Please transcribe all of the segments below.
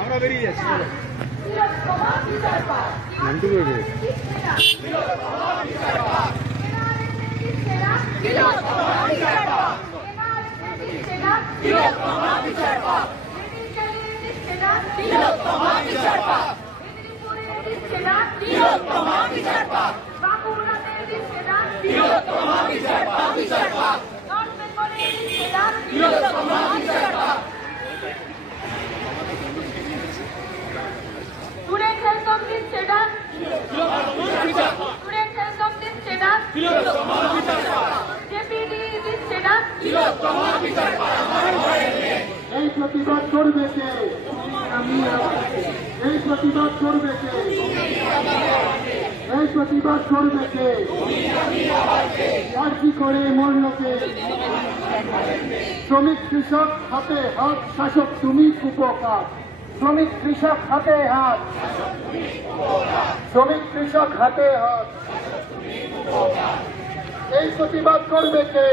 আমরা বেরিয়ে যাচ্ছি। Student has something said us. Student has something said us. Deputy is said us. এই প্রতিবাদ করবে কে? এই প্রতিবাদ করবে কে? এই প্রতিবাদ করবে কে? আর কি করে মরল কে? শ্রমিক কৃষক হাতে হাত, শাসক তুমি কুপকার। শ্রমিক কৃষক হাতে হাত, শ্রমিক কৃষক হাতে হাত। এই প্রতিবাদ করবে কে?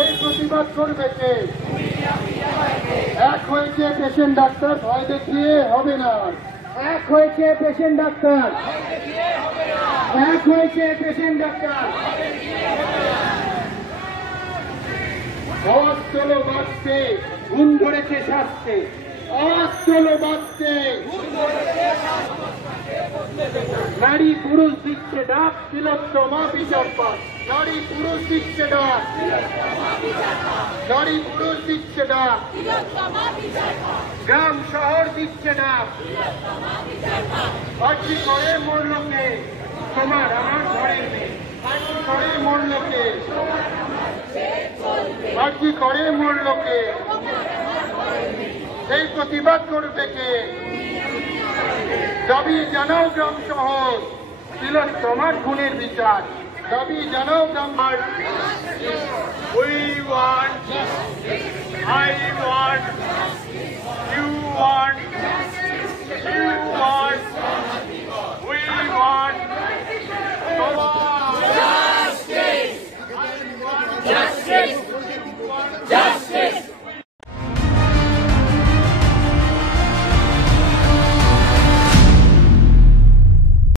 এই প্রতিবাদ করবে কে? এক হয়েছে পেশেন্ট ডাক্তার, ভয় দেখিয়ে হবে না। এক হয়েছে পেশেন্ট ডাক্তার, এক হয়েছে পেশেন্ট ডাক্তার। আওয়াজ চলো বাঁচতে, ঘুম ধরেছে শাস্তে। আওয়াজ চলো বাঁচতে, নারী পুরুষ দিচ্ছে ডাক, তিলোত্তমা বিচার পাক। নারী পুরুষ দিচ্ছে ডাক, নারী পুরুষ দিচ্ছে ডাক, গ্রাম শহর দিচ্ছে ডাক। আজকে করে মরল কে? তোমার আমার ঘরের মেয়ে। আজকে করে মরল কে? আজকে করে মরল কে? এই প্রতিবাদ করবে কে? দাবি জানাও গ্রাম শহর, তিলোত্তমার খুনের বিচার। দাবি জানাও গ্রাম। We want, I want